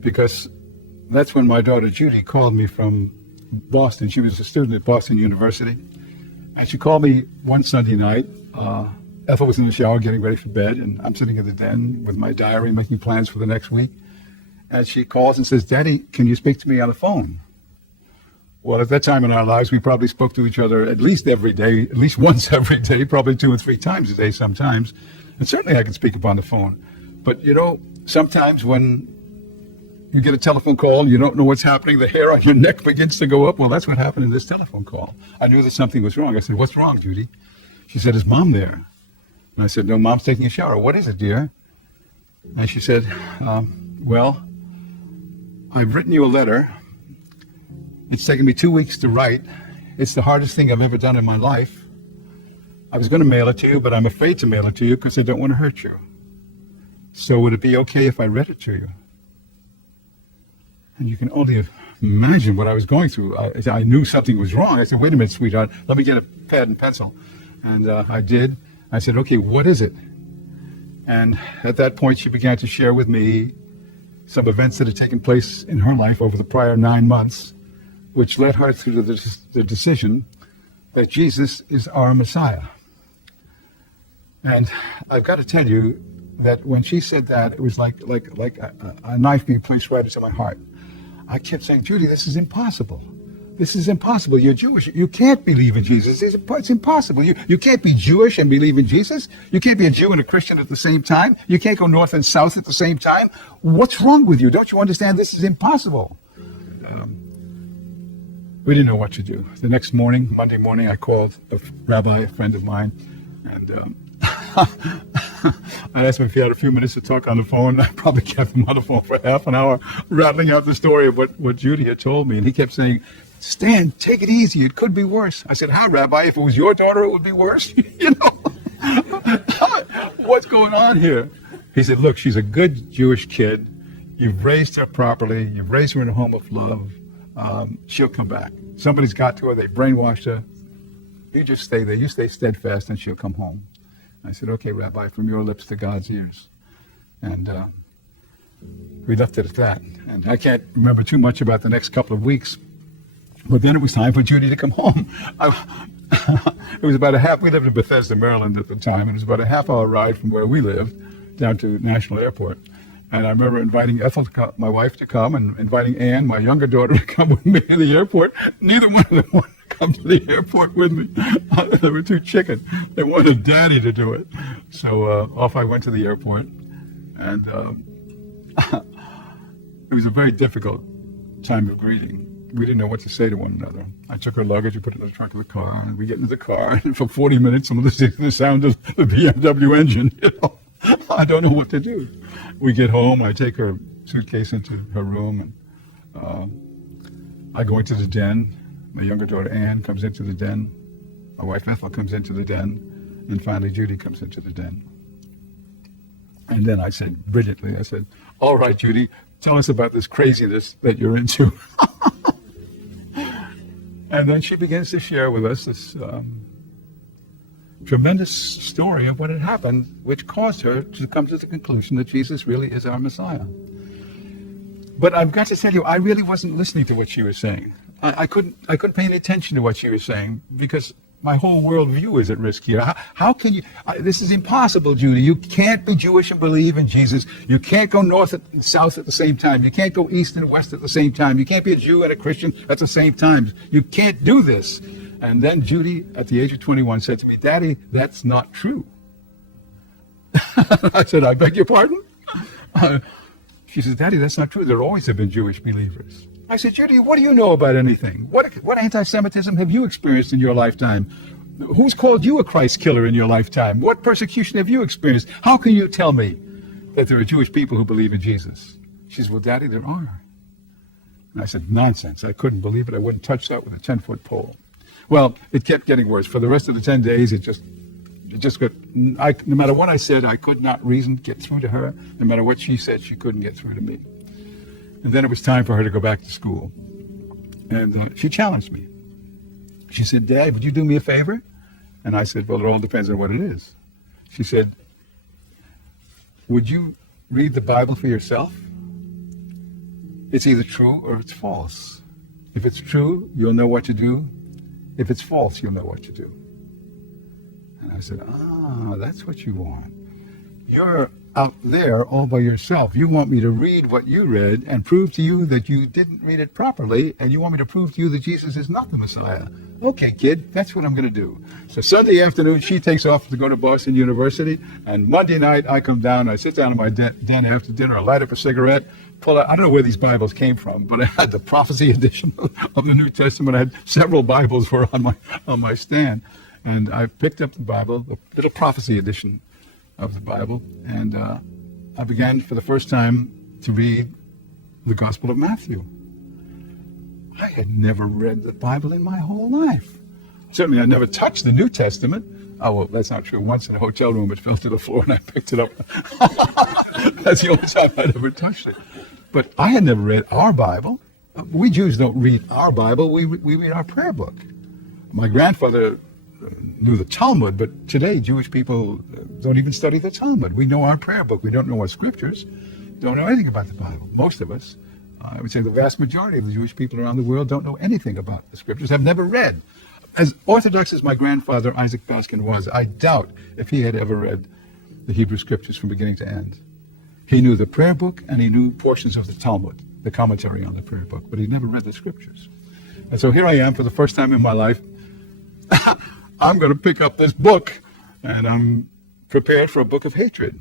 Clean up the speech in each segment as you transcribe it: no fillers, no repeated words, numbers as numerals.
because that's when my daughter Judy called me from Boston. She was a student at Boston University. And she called me one Sunday night. Ethel was in the shower getting ready for bed, and I'm sitting in the den with my diary making plans for the next week. And she calls and says, "Daddy, can you speak to me on the phone?" Well, at that time in our lives, we probably spoke to each other at least every day, at least once every day, probably 2 or 3 times a day sometimes. And certainly I can speak upon the phone. But, you know, sometimes when you get a telephone call and you don't know what's happening, the hair on your neck begins to go up. Well, that's what happened in this telephone call. I knew that something was wrong. I said, "What's wrong, Judy?" She said, "Is Mom there?" And I said, "No, Mom's taking a shower." "What is it, dear?" And she said, "Well, I've written you a letter. It's taken me 2 weeks to write. It's the hardest thing I've ever done in my life. I was going to mail it to you, but I'm afraid to mail it to you because I don't want to hurt you. So would it be okay if I read it to you?" And you can only imagine what I was going through. I knew something was wrong. I said, "Wait a minute, sweetheart, let me get a pad and pencil." And I did. I said, "Okay, what is it?" And at that point, she began to share with me some events that had taken place in her life over the prior 9 months, which led her to the decision that Jesus is our Messiah. And I've got to tell you that when she said that, it was like a knife being placed right into my heart. I kept saying, "Judy, this is impossible. This is impossible. You're Jewish. You can't believe in Jesus. It's impossible. You can't be Jewish and believe in Jesus. You can't be a Jew and a Christian at the same time. You can't go north and south at the same time. What's wrong with you? Don't you understand? This is impossible." We didn't know what to do. The next morning, Monday morning, I called a rabbi, a friend of mine, and I asked him if he had a few minutes to talk on the phone. I probably kept him on the phone for half an hour, rattling out the story of what Judy had told me. And he kept saying, "Stan, take it easy. It could be worse." I said, "How, Rabbi? If it was your daughter, it would be worse?" You know, what's going on here? He said, "Look, she's a good Jewish kid. You've raised her properly. You've raised her in a home of love. She'll come back. Somebody's got to her. They brainwashed her. You just stay there. You stay steadfast, and she'll come home." I said, "Okay, Rabbi, from your lips to God's ears." And we left it at that. And I can't remember too much about the next couple of weeks. But then it was time for Judy to come home. It was about we lived in Bethesda, Maryland at the time, and it was about a half-hour ride from where we lived down to National Airport. And I remember inviting Ethel, my wife, to come, and inviting Ann, my younger daughter, to come with me to the airport. Neither one of them wanted to come to the airport with me. They were too chicken. They wanted Daddy to do it. So off I went to the airport. And it was a very difficult time of greeting. We didn't know what to say to one another. I took her luggage and put it in the trunk of the car, and we get into the car, and for 40 minutes, I'm listening to the sound of the BMW engine, you know. I don't know what to do. We get home, I take her suitcase into her room, and I go into the den. My younger daughter Ann comes into the den. My wife Ethel comes into the den. And finally Judy comes into the den. And then I said, brilliantly, I said, "All right, Judy, tell us about this craziness that you're into." And then she begins to share with us this tremendous story of what had happened, which caused her to come to the conclusion that Jesus really is our Messiah. But I've got to tell you, I really wasn't listening to what she was saying. I couldn't pay any attention to what she was saying because my whole worldview is at risk here. How can you? This is impossible, Judy. You can't be Jewish and believe in Jesus. You can't go north and south at the same time. You can't go east and west at the same time. You can't be a Jew and a Christian at the same time. You can't do this. And then Judy, at the age of 21, said to me, "Daddy, that's not true." I said, "I beg your pardon?" She says, "Daddy, that's not true. There always have been Jewish believers." I said, "Judy, what do you know about anything? What anti-Semitism have you experienced in your lifetime? Who's called you a Christ killer in your lifetime? What persecution have you experienced? How can you tell me that there are Jewish people who believe in Jesus?" She says, "Well, Daddy, there are." And I said, "Nonsense." I couldn't believe it. I wouldn't touch that with a 10-foot pole. Well, it kept getting worse. For the rest of the 10 days, it just got, no matter what I said, I could not get through to her. No matter what she said, she couldn't get through to me. And then it was time for her to go back to school. And she challenged me. She said, "Dad, would you do me a favor?" And I said, "Well, it all depends on what it is." She said, "Would you read the Bible for yourself?" It's either true or it's false. If it's true, you'll know what to do. If it's false, you'll know what to do. And I said, that's what you want. You're out there all by yourself. You want me to read what you read and prove to you that you didn't read it properly, and you want me to prove to you that Jesus is not the Messiah. Okay, kid, that's what I'm going to do. So Sunday afternoon, she takes off to go to Boston University, and Monday night, I come down, I sit down in my den after dinner, I light up a cigarette, pull out, I don't know where these Bibles came from, but I had the prophecy edition of the New Testament. I had several Bibles were on my stand, and I picked up the Bible, the little prophecy edition of the Bible, and I began for the first time to read the Gospel of Matthew. I had never read the Bible in my whole life. Certainly I never touched the New Testament. Oh, well, that's not true. Once in a hotel room it fell to the floor and I picked it up. That's the only time I'd ever touched it. But I had never read our Bible. We Jews don't read our Bible, we read our prayer book. My grandfather knew the Talmud, but today Jewish people don't even study the Talmud. We know our prayer book. We don't know our scriptures. Don't know anything about the Bible. Most of us, I would say the vast majority of the Jewish people around the world don't know anything about the scriptures, have never read. As orthodox as my grandfather Isaac Baskin was, I doubt if he had ever read the Hebrew scriptures from beginning to end. He knew the prayer book and he knew portions of the Talmud, the commentary on the prayer book, but he never read the scriptures. And so here I am for the first time in my life. I'm going to pick up this book, and I'm prepared for a book of hatred.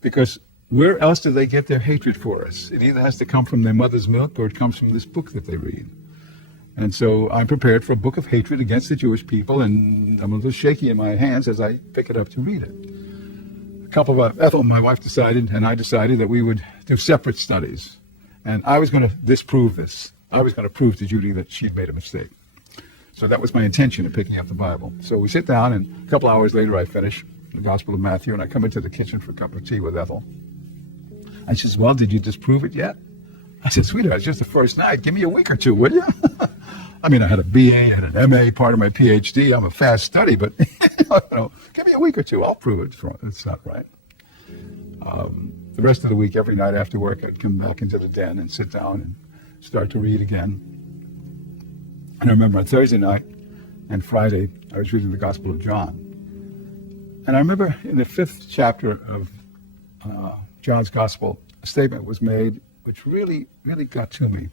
Because where else do they get their hatred for us? It either has to come from their mother's milk or it comes from this book that they read. And so I'm prepared for a book of hatred against the Jewish people, and I'm a little shaky in my hands as I pick it up to read it. Ethel, my wife, decided, and I decided that we would do separate studies. And I was going to disprove this. I was going to prove to Judy that she'd made a mistake. So that was my intention of picking up the Bible. So we sit down, and a couple hours later I finish the Gospel of Matthew, and I come into the kitchen for a cup of tea with Ethel. And she says, well, did you disprove it yet? I said, sweetheart, it's just the first night. Give me a week or two, would you? I mean, I had a BA, I had an MA, part of my PhD. I'm a fast study, but give me a week or two. I'll prove it's not right. The rest of the week, every night after work, I'd come back into the den and sit down and start to read again. And I remember on Thursday night and Friday, I was reading the Gospel of John. And I remember in the 5th chapter of John's Gospel, a statement was made which really, really got to me.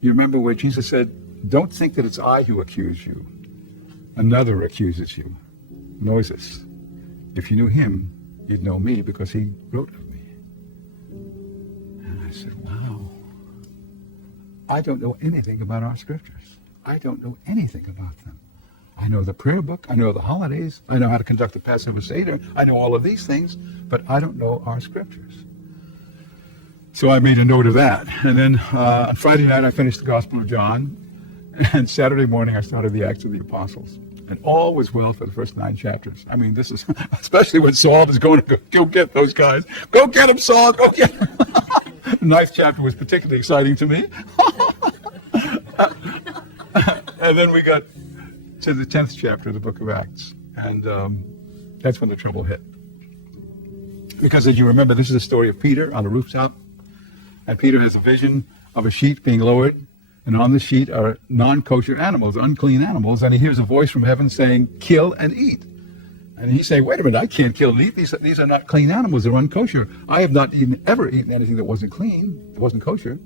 You remember where Jesus said, don't think that it's I who accuse you. Another accuses you, Moses. If you knew him, you'd know me because he wrote of me. And I said, wow. I don't know anything about our scriptures. I don't know anything about them. I know the prayer book, I know the holidays, I know how to conduct the Passover Seder, I know all of these things, but I don't know our scriptures. So I made a note of that. And then on Friday night I finished the Gospel of John, and Saturday morning I started the Acts of the Apostles. And all was well for the first 9 chapters. I mean, this is, especially when Saul was going to go get those guys. Go get him, Saul, go get him. The 9th chapter was particularly exciting to me. And then we got to the 10th chapter of the book of Acts. And that's when the trouble hit. Because as you remember, this is the story of Peter on a rooftop. And Peter has a vision of a sheet being lowered. And on the sheet are non-kosher animals, unclean animals. And he hears a voice from heaven saying, kill and eat. And he's saying, wait a minute, I can't kill and eat. These are not clean animals. They're unkosher. I have not ever eaten anything that wasn't clean, that wasn't kosher.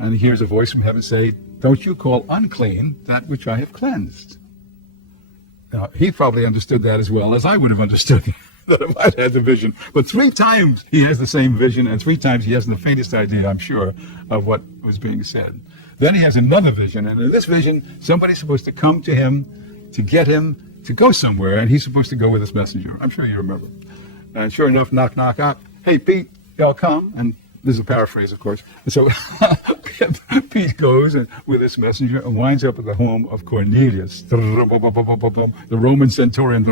And he hears a voice from heaven say, don't you call unclean that which I have cleansed. Now, he probably understood that as well as I would have understood that if I'd had the vision. But 3 times he has the same vision, and 3 times he hasn't the faintest idea, I'm sure, of what was being said. Then he has another vision, and in this vision, somebody's supposed to come to him to get him to go somewhere, and he's supposed to go with this messenger. I'm sure you remember. And sure enough, knock, knock, knock. Hey, Pete, y'all come. And this is a paraphrase, of course. And so Pete goes and with this messenger and winds up at the home of Cornelius, the Roman centurion,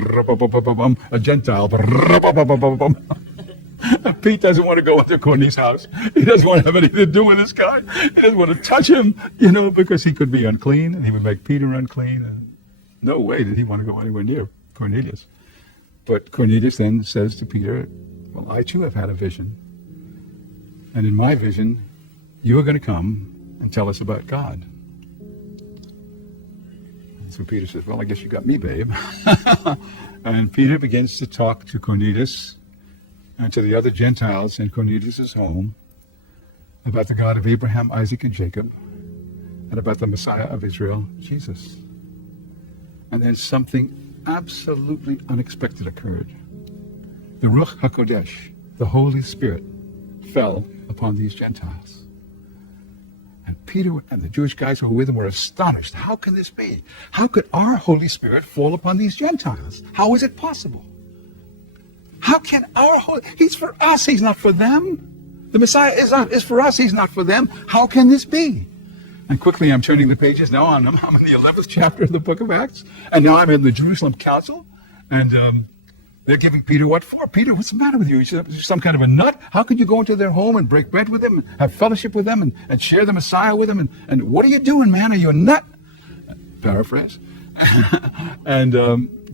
a Gentile. Pete doesn't want to go into Cornelius' house. He doesn't want to have anything to do with this guy. He doesn't want to touch him, because he could be unclean, and he would make Peter unclean. And no way did he want to go anywhere near Cornelius. But Cornelius then says to Peter, well, I too have had a vision. And in my vision, you are going to come and tell us about God. And so Peter says, well, I guess you got me, babe. And Peter begins to talk to Cornelius and to the other Gentiles in Cornelius' home about the God of Abraham, Isaac, and Jacob, and about the Messiah of Israel, Jesus. And then something absolutely unexpected occurred. The Ruach HaKodesh, the Holy Spirit, fell upon these Gentiles. And Peter and the Jewish guys who were with him were astonished. How can this be? How could our Holy Spirit fall upon these Gentiles? How is it possible? How can our Holy... He's for us, he's not for them. The Messiah is for us, he's not for them. How can this be? And quickly I'm turning the pages now. I'm in the 11th chapter of the book of Acts. And now I'm in the Jerusalem Council. And they're giving Peter what for? Peter, what's the matter with you? You're some kind of a nut? How could you go into their home and break bread with them, and have fellowship with them, and share the Messiah with them? And what are you doing, man? Are you a nut? Paraphrase. And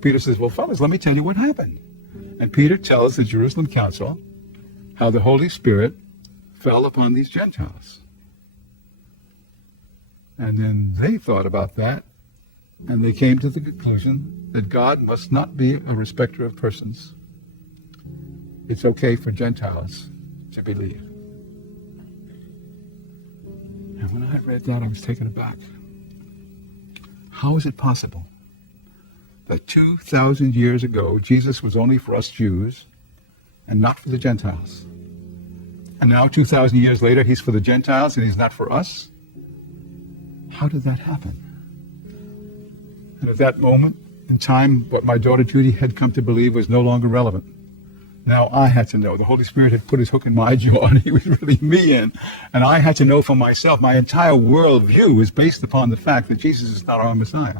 Peter says, well, fellas, let me tell you what happened. And Peter tells the Jerusalem Council how the Holy Spirit fell upon these Gentiles. And then they thought about that, and they came to the conclusion that God must not be a respecter of persons. It's okay for Gentiles to believe. And when I read that, I was taken aback. How is it possible that 2,000 years ago, Jesus was only for us Jews and not for the Gentiles? And now 2,000 years later, he's for the Gentiles and he's not for us? How did that happen? And at that moment in time, what my daughter Judy had come to believe was no longer relevant. Now I had to know. The Holy Spirit had put his hook in my jaw and he was really me in. And I had to know for myself. My entire worldview is based upon the fact that Jesus is not our Messiah.